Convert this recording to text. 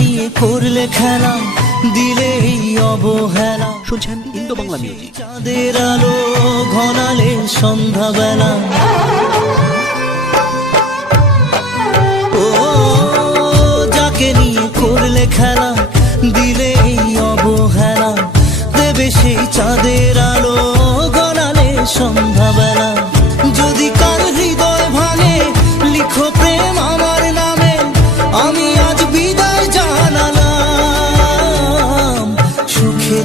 নিয়ে করলে খেলা দিলে এই অবহেলা। শুনছেন ইন্দো বাংলা মিউজিক। চাঁদের আলো ঘনালে সন্ধ্যাবেলা। ও যাকে নিয়ে করলে খেলা দিলে এই অবহেলা। দেবে সেই চাঁদের আলো গনালে সন্ধ্যাবেলা।